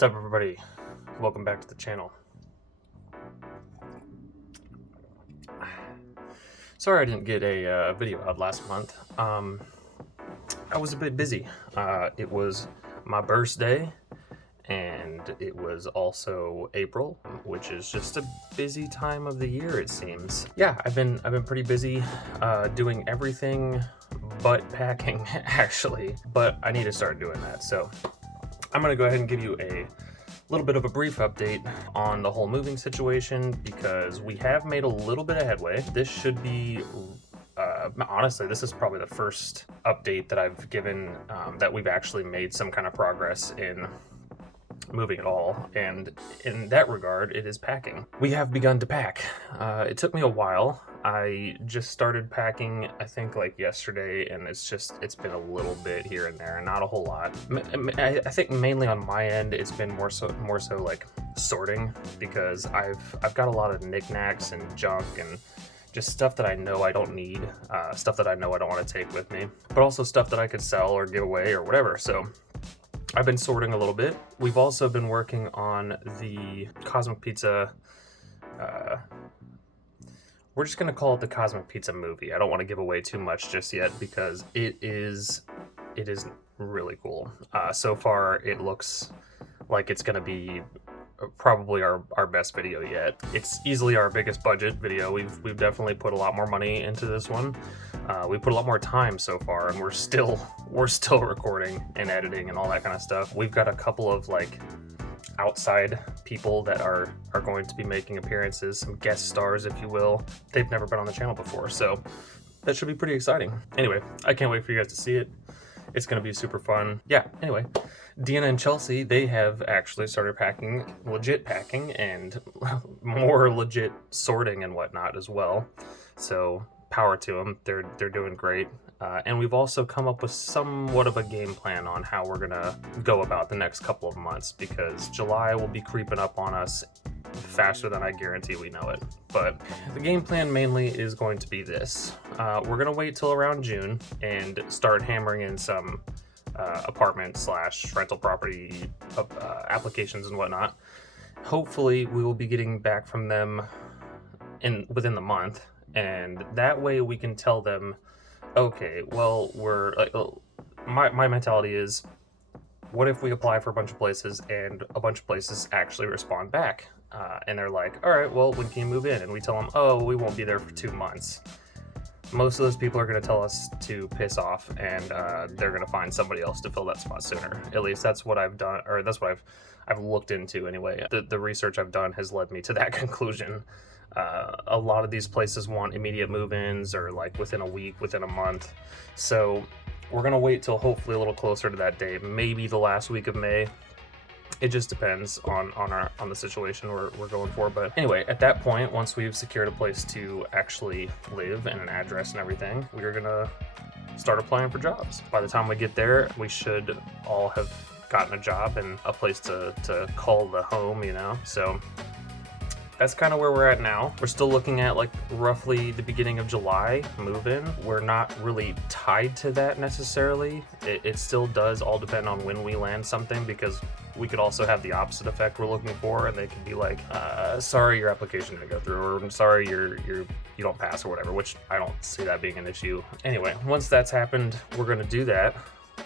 What's up, everybody? Welcome back to the channel. Sorry I didn't get a video out last month. I was a bit busy. It was my birthday, and it was also April, which is just a busy time of the year, it seems. Yeah, I've been pretty busy doing everything but packing, actually. But I need to start doing that, so I'm gonna go ahead and give you a little bit of a brief update on the whole moving situation because we have made a little bit of headway. This should be, honestly, this is probably the first update that I've given that we've actually made some kind of progress in moving at all, and in that regard, it is packing. We have begun to pack. It took me a while. I just started packing, I think, like yesterday, and it's been a little bit here and there, not a whole lot. I think mainly on my end, it's been more so like sorting, because I've got a lot of knickknacks and junk and just stuff that I know I don't need, stuff that I know I don't want to take with me, but also stuff that I could sell or give away or whatever. So I've been sorting a little bit. We've also been working on the Cosmic Pizza, we're just gonna call it the Cosmic Pizza movie. I don't want to give away too much just yet because it is really cool. So far it looks like it's gonna be probably our best video yet. It's easily our biggest budget video. We've definitely put a lot more money into this one. We put a lot more time so far, and we're still recording and editing and all that kind of stuff. We've got a couple of like outside people that are going to be making appearances, some guest stars, if you will. They've never been on the channel before, so that should be pretty exciting. Anyway, I can't wait for you guys to see it. It's gonna be super fun. Yeah, anyway, Deanna and Chelsea, they have actually started packing, legit packing, and more legit sorting and whatnot as well. So power to them. They're doing great. And we've also come up with somewhat of a game plan on how we're gonna go about the next couple of months, because July will be creeping up on us faster than I guarantee we know it. But the game plan mainly is going to be this. We're gonna wait till around June and start hammering in some apartment / rental property applications and whatnot. Hopefully we will be getting back from them within the month, and that way we can tell them, okay, well, we're like, my mentality is, what if we apply for a bunch of places and a bunch of places actually respond back? And they're like, all right, well, when can you move in? And we tell them, oh, we won't be there for 2 months. Most of those people are going to tell us to piss off, and they're going to find somebody else to fill that spot sooner. At least that's what I've done, or that's what I've looked into anyway. The research I've done has led me to that conclusion. A lot of these places want immediate move-ins, or like within a week, within a month. So we're going to wait till hopefully a little closer to that day, maybe the last week of May. It just depends on the situation we're going for. But anyway, at that point, once we've secured a place to actually live and an address and everything, we're gonna start applying for jobs. By the time we get there, we should all have gotten a job and a place to call the home, you know? So that's kind of where we're at now. We're still looking at like roughly the beginning of July move-in. We're not really tied to that necessarily. It still does all depend on when we land something, because we could also have the opposite effect we're looking for, and they could be like, sorry, your application didn't go through, or I'm sorry, you don't pass, or whatever, which I don't see that being an issue. Anyway, once that's happened, we're gonna do that.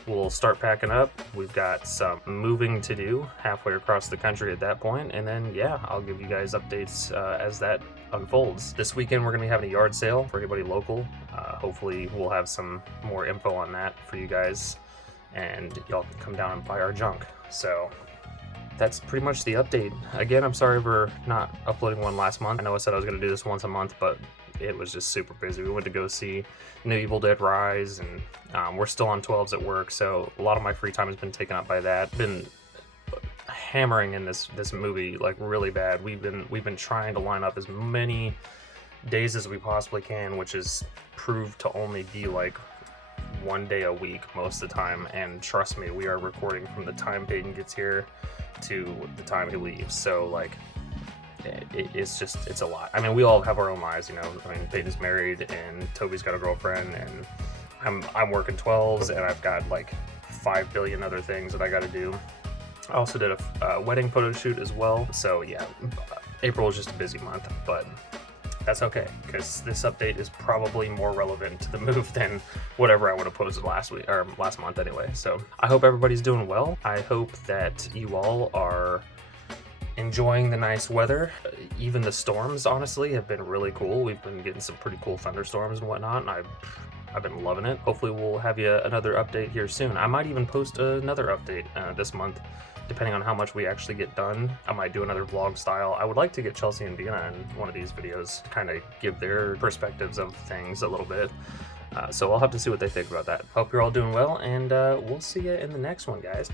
We'll start packing up. We've got some moving to do halfway across the country at that point, and then yeah, I'll give you guys updates as that unfolds. This weekend we're gonna be having a yard sale for anybody local. Hopefully we'll have some more info on that for you guys, and y'all can come down and buy our junk. So that's pretty much the update. Again, I'm sorry for not uploading one last month. I know I said I was gonna do this once a month, but it was just super busy. We went to go see New Evil Dead Rise, and we're still on 12s at work, so a lot of my free time has been taken up by that. Been hammering in this movie like really bad. We've been trying to line up as many days as we possibly can, which is proved to only be like 1 day a week most of the time. And trust me, we are recording from the time Peyton gets here to the time he leaves. So like, it's a lot. I mean, we all have our own lives, you know. I mean, Peyton's married and Toby's got a girlfriend, and I'm working 12s, and I've got like 5 billion other things that I got to do. I also did a wedding photo shoot as well. So yeah, April is just a busy month, but that's okay, because this update is probably more relevant to the move than whatever I would have posted last week or last month anyway. So I hope everybody's doing well. I hope that you all are enjoying the nice weather. Even the storms, honestly, have been really cool. We've been getting some pretty cool thunderstorms and whatnot, and I've been loving it. Hopefully we'll have you another update here soon. I might even post another update this month, depending on how much we actually get done. I might do another vlog style. I would like to get Chelsea and Vienna in one of these videos, kind of give their perspectives of things a little bit. So I'll have to see what they think about that. Hope you're all doing well, and we'll see you in the next one, guys.